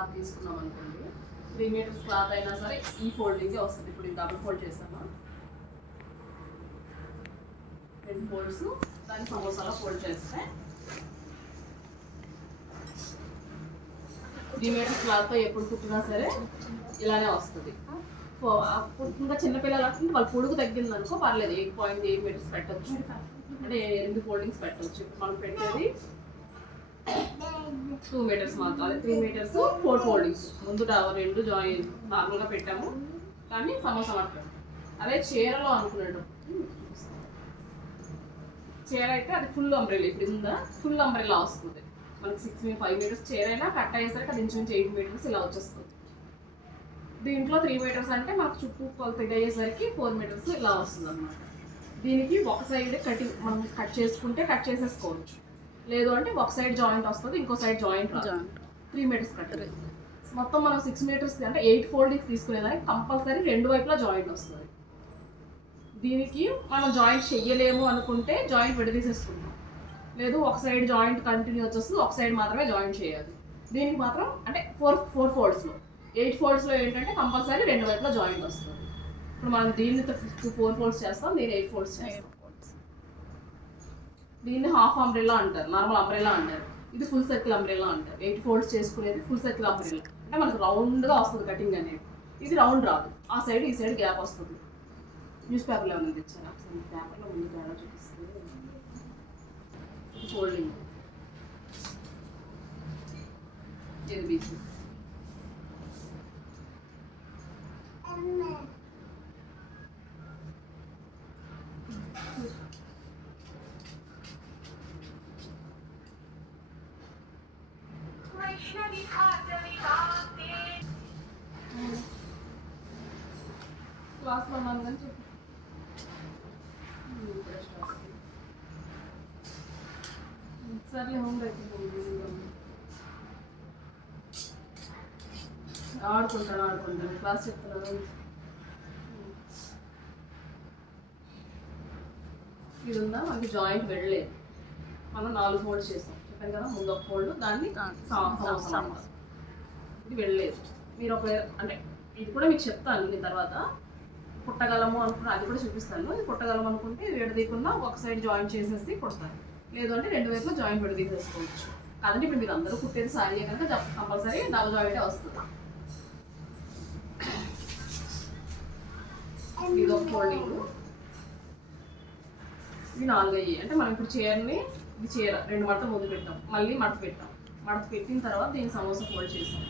Cloth తీసుకున్నాం అనుకోండి, 3 metres cloth అయినా సరే ఈ ఫోల్డింగే వస్తుంది. ఇప్పుడు ఇది డబుల్ ఫోల్డ్ చేస్తాను, 2 ఫోల్డ్స్, దాన్ని సమోసాలో ఫోల్డ్ చేస్తే 3 మీటర్స్ క్లాత్తో ఎప్పుడు కుట్టినా సరే ఇలానే వస్తుంది. ఇంకా చిన్నపిల్లలు అంటే వాళ్ళ పొడుగు తగ్గింది అనుకో పర్లేదు, 8.8 మీటర్స్ పెట్టచ్చు, అంటే 8 ఫోల్డింగ్స్ పెట్టవచ్చు. ఇప్పుడు మనం పెట్టేది 2 మీటర్స్ మాత్రం, అదే 3 మీటర్స్ 4 ఫోల్డింగ్స్. ముందు 2 జాయిన్ నార్మల్గా పెట్టాము, కానీ సమోసా మాత్రం. అదే చీరలో అనుకున్నాడు, చీర అయితే అది ఫుల్ అంబ్రెల్లా, ఇప్పుడు ఉందా ఫుల్ అంబ్రెల్లా వస్తుంది మనకి. 5 మీటర్స్ చీర అయినా కట్ అయ్యేసరికి అది ఇంచుమించు 8 మీటర్స్ ఇలా వచ్చేస్తుంది. దీంట్లో 3 మీటర్స్ అంటే మనకు చుట్టూ కొలత ఇది అయ్యేసరికి 4 మీటర్స్ ఇలా వస్తుంది అన్నమాట. దీనికి ఒక సైడ్ కటింగ్ మనం కట్ చేసుకుంటే కట్ చేసేసుకోవచ్చు, లేదు అంటే ఒక సైడ్ జాయింట్ వస్తుంది, ఇంకో సైడ్ జాయింట్ 3 మీటర్స్ కట్. మొత్తం మనం 6 మీటర్స్ అంటే 8 ఫోల్డింగ్స్ తీసుకునేదానికి కంపల్సరీ 2 వైపులా జాయింట్ వస్తుంది. దీనికి మనం జాయింట్ చెయ్యలేము అనుకుంటే జాయింట్ విడదీసేసుకుంటాం, లేదు ఒక సైడ్ జాయింట్ కంటిన్యూ వచ్చేస్తుంది, ఒక సైడ్ మాత్రమే జాయింట్ చేయాలి. దీనికి మాత్రం అంటే 4 ఫోల్డ్స్లో 8 ఫోల్డ్స్లో ఏంటంటే కంపల్సరీ 2 వైపులా జాయింట్ వస్తుంది. ఇప్పుడు మనం దీన్ని 4 ఫోల్డ్స్ చేస్తాం, దీన్ని 8 ఫోల్డ్స్ చేస్తాం. దీన్ని హాఫ్ అంబ్రెల్లా అంటారు, నార్మల్ అంబ్రెల్లా అంటారు. ఇది ఫుల్ సర్కిల్ అంబ్రెల్లా అంటారు. 8 ఫోల్డ్స్ చేసుకునేది ఫుల్ సర్కిల్ అంబ్రెల్లా, అంటే మనకు రౌండ్గా వస్తుంది కటింగ్ అనేది. ఇది రౌండ్ రాదు, ఆ సైడ్ ఈ సైడ్ గ్యాప్ వస్తుంది. న్యూస్ పేపర్లో ఏమైనా తెచ్చారు అసలు పేపర్లో ముందు తేడా చూపిస్తుంది. ఫోల్డింగ్ ఇది బీచ్ క్లాస్లో ఉన్నాను కానీ చెప్పు. సర్లే హోమ్ ఆడుకుంటాను క్లాస్ చెప్తున్నాను. ఇది ఉందా మనకి జాయింట్ వెళ్ళలేదు, మనం 4 ఫోల్డ్స్ చేస్తాం చెప్పాను కదా. ముందు ఒక ఫోల్డ్, దాన్ని ఇది వెళ్ళలేదు. మీరు ఒక అంటే ఇది కూడా మీకు చెప్తాను నేను తర్వాత, కుట్టగలము అనుకుంటే అది కూడా చూపిస్తాను. ఇది కుట్టగలము అనుకుంటే విడదీయకుండా ఒక సైడ్ జాయింట్ చేసేసి కుడతాను, లేదు అంటే 2 వైపులా జాయింట్ విడదీసేసుకోవచ్చు. కాదంటే ఇప్పుడు మీరు అందరూ కుట్టేది సారీ కనుక కంపల్సరీ డబుల్ జాయింటే వస్తుంది. ఇది ఒక ఫోల్డింగ్, ఇది 4 అయ్యి. అంటే మనం ఇప్పుడు చీరని, ఇది చీర 2 మడత ముందు పెట్టాం, మళ్ళీ మడత పెట్టాం, మడత పెట్టిన తర్వాత దీన్ని సమోసా ఫోల్డ్ చేసాం.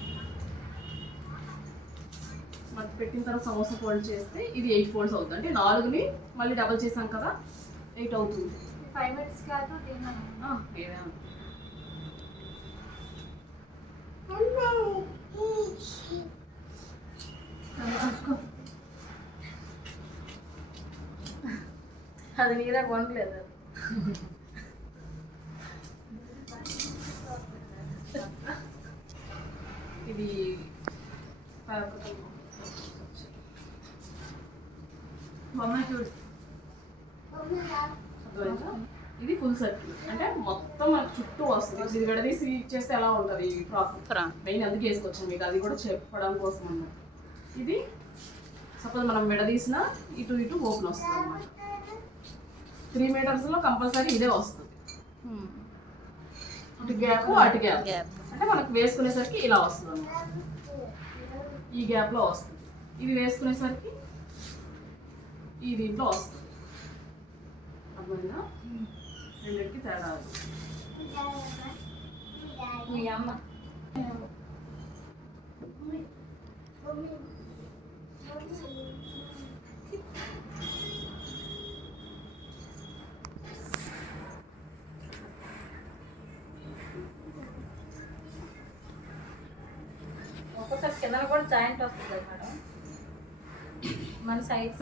మడత పెట్టిన తర్వాత సమోసా ఫోల్డ్ చేస్తే ఇది 8 ఫోల్డ్స్ అవుతుంది. అంటే 4ని మళ్ళీ డబల్ చేసాం కదా, 8 అవుతుంది. 5 మీటర్స్ కాదు ఏదైనా అది నీరా కొనలేదు. ఇది చూడు, ఇది ఫుల్ సర్కిల్, అంటే మొత్తం మనకు చుట్టూ వస్తుంది. ఇది విడదీసి ఇచ్చేస్తే ఎలా ఉంటుంది ఈ ఫ్రాక్, మెయిన్ అందుకే వేసుకొచ్చాను మీకు, అది కూడా చెప్పడం కోసం అన్నమాట. ఇది సపోజ్ మనం విడదీసిన ఇటు ఓపెన్ వస్తుంది అన్నమాట. 3 మీటర్స్లో కంపల్సరీ ఇదే వస్తుంది, ఇటు గ్యాప్ అటు గ్యాప్, అంటే మనకు వేసుకునేసరికి ఇలా వస్తుంది అన్నమాట. ఈ గ్యాప్లో వస్తుంది, ఇది వేసుకునేసరికి ఈ దీంట్లో వస్తుంది. అర్థమైందా? రెండింటికి తేడా. మీ అమ్మ ఒక్కొక్కసారి కింద కూడా జాయింట్ వస్తుంది మేడం, మన సైడ్స్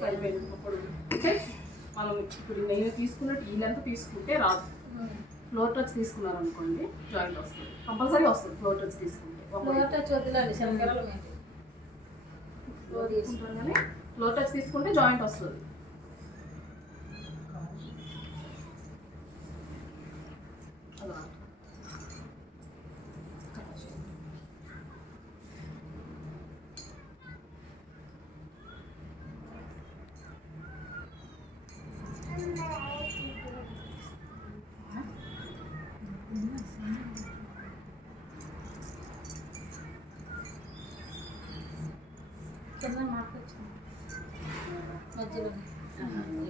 సరిపోయినప్పుడు. అంటే మనం ఇప్పుడు నేను తీసుకున్నట్టు ఈ లెంత్ తీసుకుంటే రాదు. ఫ్లోర్ టచ్ తీసుకున్నారు అనుకోండి జాయింట్ వస్తుంది, కంపల్సరీ వస్తుంది. ఫ్లోర్ టచ్ తీసుకుంటే ఫ్లోర్ టచ్ తీసుకుంటే జాయింట్ వస్తుంది. అలా కింద మార్కొచ్చింది మధ్యలో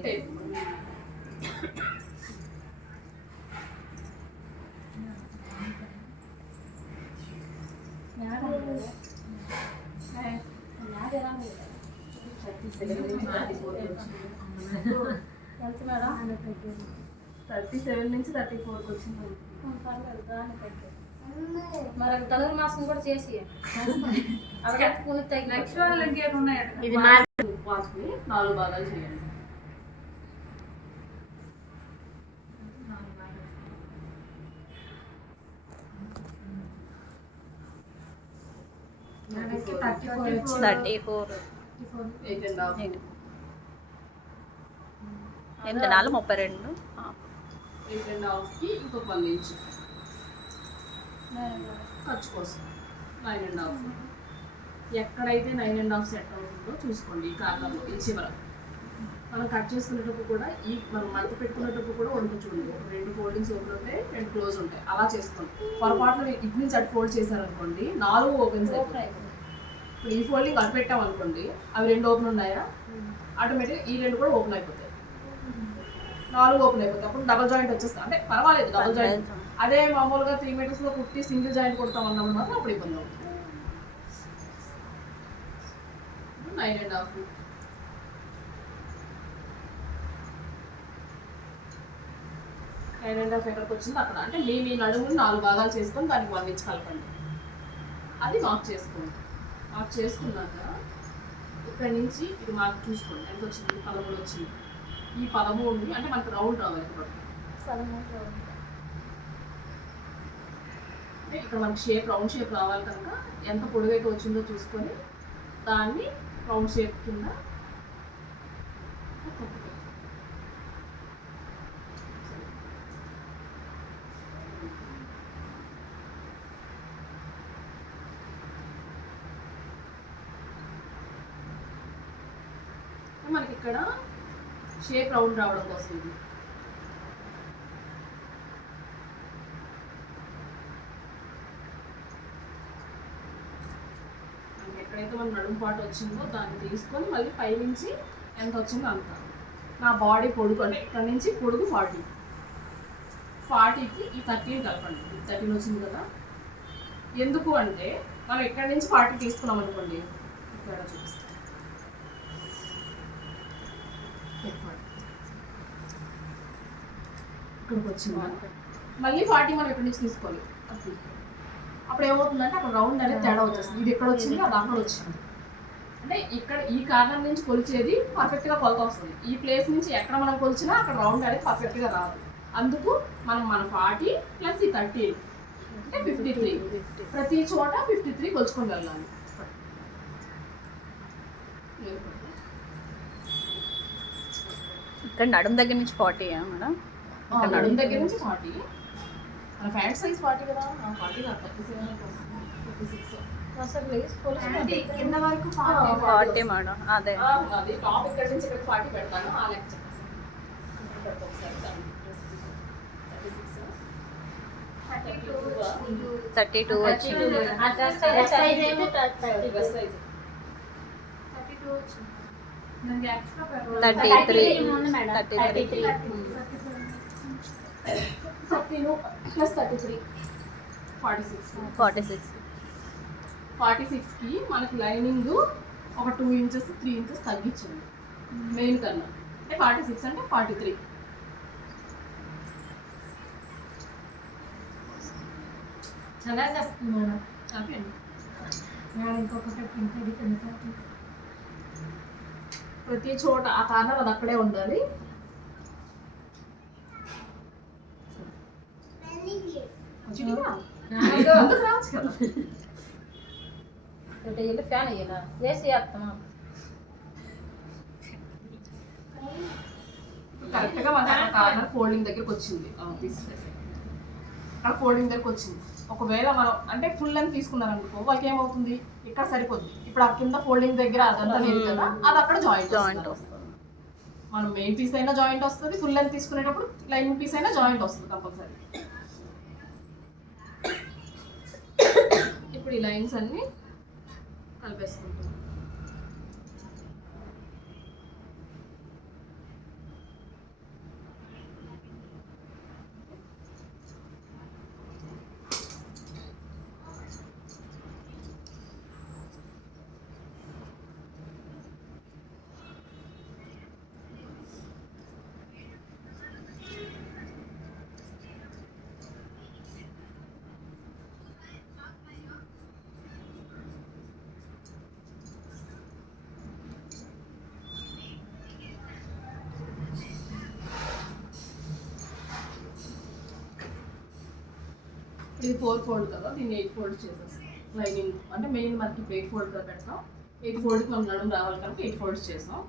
టేప్. ఎంత మేడం 37 నుంచి 34కి వచ్చింది. పర్లేదు బాగానే తగ్గింది. మరి అది ధనుర్మాసం కూడా చేసి అక్కడ నెక్స్ట్ వాళ్ళు ఇంకేమున్నాయి ఇది ఉపవాసని 4 భాగాలు చేయండి. మనకి 34 8.5 8 4 32 8.5కి ఇంకొక 1 ఇంచ్ ఖర్చు కోసం 9.5. ఎక్కడైతే 9.5 సెట్ అవుతుందో చూసుకోండి. ఈ కార్నర్లో ఈ చివర మనం కట్ చేసుకునేటప్పుడు కూడా మనం మడత పెట్టుకునేటప్పుడు కూడా ఉంటుంది చూడండి. 2 ఫోల్డింగ్స్ ఓపెన్ ఉంటాయి, 2 క్లోజ్ ఉంటాయి. అలా చేసుకోండి. పొరపాటున ఇటు నుంచి అటు ఫోల్డ్ చేశారనుకోండి 4 ఓపెన్స్ అయిపోతాయి. ఇప్పుడు ఈ ఫోల్డింగ్ అటు పెట్టామనుకోండి, అవి 2 ఓపెన్ ఉన్నాయా, ఆటోమేటిక్గా ఈ 2 కూడా ఓపెన్ అయిపోతాయి. 4 ఓపెన్ అయిపోతాయి. అప్పుడు డబల్ జాయింట్ వచ్చేస్తాయి. అంటే పర్వాలేదు డబల్ జాయింట్. అదే మామూలుగా 3 మీటర్స్లో కుట్టి సింగిల్ జాయింట్ కొడతాం అన్నప్పుడు మాత్రం అప్పుడు ఇబ్బంది అవుతుంది. 9.5 9.5 ఎక్కడికి వచ్చింది అక్కడ. అంటే మీ నడుముని 4 భాగాలు చేసుకొని దానికి 1 ఇంచ్ కలపండి. అది మార్క్ చేసుకోండి. మార్క్ చేసుకున్నాక ఇక్కడ నుంచి ఇది మార్క్ చూసుకోండి. ఎంత వచ్చింది? 13 వచ్చింది. ఈ 13ని అంటే మనకు రౌండ్ రావాలి. అంటే ఇక్కడ మనకి షేప్ రౌండ్ షేప్ రావాలి కనుక ఎంత పొడుగైతే వచ్చిందో చూసుకొని దాన్ని రౌండ్ షేప్ కింద మనకి ఇక్కడ షేప్ రౌండ్ రావడం కోసం ఇది. ఎక్కడైతే మన నడుము పాటు వచ్చిందో దాన్ని తీసుకొని మళ్ళీ పైనుంచి ఎంత వచ్చిందో అంత. నా బాడీ పొడుగు అంటే ఇక్కడ నుంచి పొడుగు 40కి ఈ 13 కలపండి. 13 వచ్చింది కదా. ఎందుకు అంటే మనం ఇక్కడ నుంచి 40 తీసుకున్నాం అనుకోండి, ఇక్కడ చూపిస్తాం. ఇక్కడికి వచ్చింది మళ్ళీ 40 మనం ఇక్కడ నుంచి తీసుకోవాలి. అప్పుడు ఏమవుతుందంటే అక్కడ రౌండ్ అనేది తేడా వచ్చేస్తుంది. ఇది ఎక్కడ వచ్చింది, అది అక్కడ వచ్చింది. అంటే ఇక్కడ ఈ కార్నర్ నుంచి కొలిచేది పర్ఫెక్ట్గా కొలత వస్తుంది. ఈ ప్లేస్ నుంచి ఎక్కడ మనం కొలిచినా అక్కడ రౌండ్ అనేది పర్ఫెక్ట్గా రాదు. అందుకు మన 40 ప్లస్ ఈ 13 అంటే 53. ప్రతి చోట 53 కొలుచుకొని వెళ్ళాలి. ఇక్కడ నడుము దగ్గర నుంచి 40 మేడం. ఇక్కడ నడుము దగ్గర నుంచి 40. మన ప్యాంట్ సైజ్ 40 కదా. 40 కాదు 37 36 కింద వరకు 40 మేడం. అదే అది టాప్ ఇక్కడ నుంచి ఇక్కడ 40 పెడతాను. ఆ లెక్క చెప్పేసి 32 వచ్చింది. 33 ప్లస్ 33 46. 46కి మనకి లైనింగ్ ఒక 2 ఇంచెస్ 3 ఇంచెస్ తగ్గించండి మెయిన్ కన్నా. అంటే 46 అంటే 43. చాలా చేస్తుంది మేడం. ఓకే అండి. ఇంకొకటి ప్రతి చోట ఆ కార్నర్ అది అక్కడే ఉండాలి. రావచ్చు కదా. ఫ్యాన్ అయ్యేలా వేసి వేస్తామా కరెక్ట్గా మన కార్నర్ ఫోల్డింగ్ దగ్గరకు వచ్చింది. అక్కడ ఫోల్డింగ్ దగ్గరకు వచ్చింది. ఒకవేళ మనం అంటే ఫుల్ లెంత్ తీసుకున్నారనుకో వాళ్ళకి ఏమవుతుంది, ఇక్కడ సరిపోద్ది. ఇప్పుడు ఆ కింద ఫోల్డింగ్ దగ్గర అదంతా లేదు కదా, అది అక్కడ జాయింట్ వస్తుంది. మనం మెయిన్ పీస్ అయినా జాయింట్ వస్తుంది, ఫుల్ లెంత్ తీసుకునేటప్పుడు లైనింగ్ పీస్ అయినా జాయింట్ వస్తుంది కంపల్సరీ. ఇప్పుడు ఈ లైన్స్ అన్ని కలిపేసుకుంటాం. ఇది 4 ఫోల్డ్ కదా, దీన్ని 8 ఫోల్డ్ చేసేస్తాం. లైనింగ్ అంటే మెయిన్ మనకి 8 ఫోల్డ్ గా పెడతాం. 8 ఫోల్డ్కి మనం నడుము రావాలి కనుక 8 ఫోల్డ్స్ చేసాం.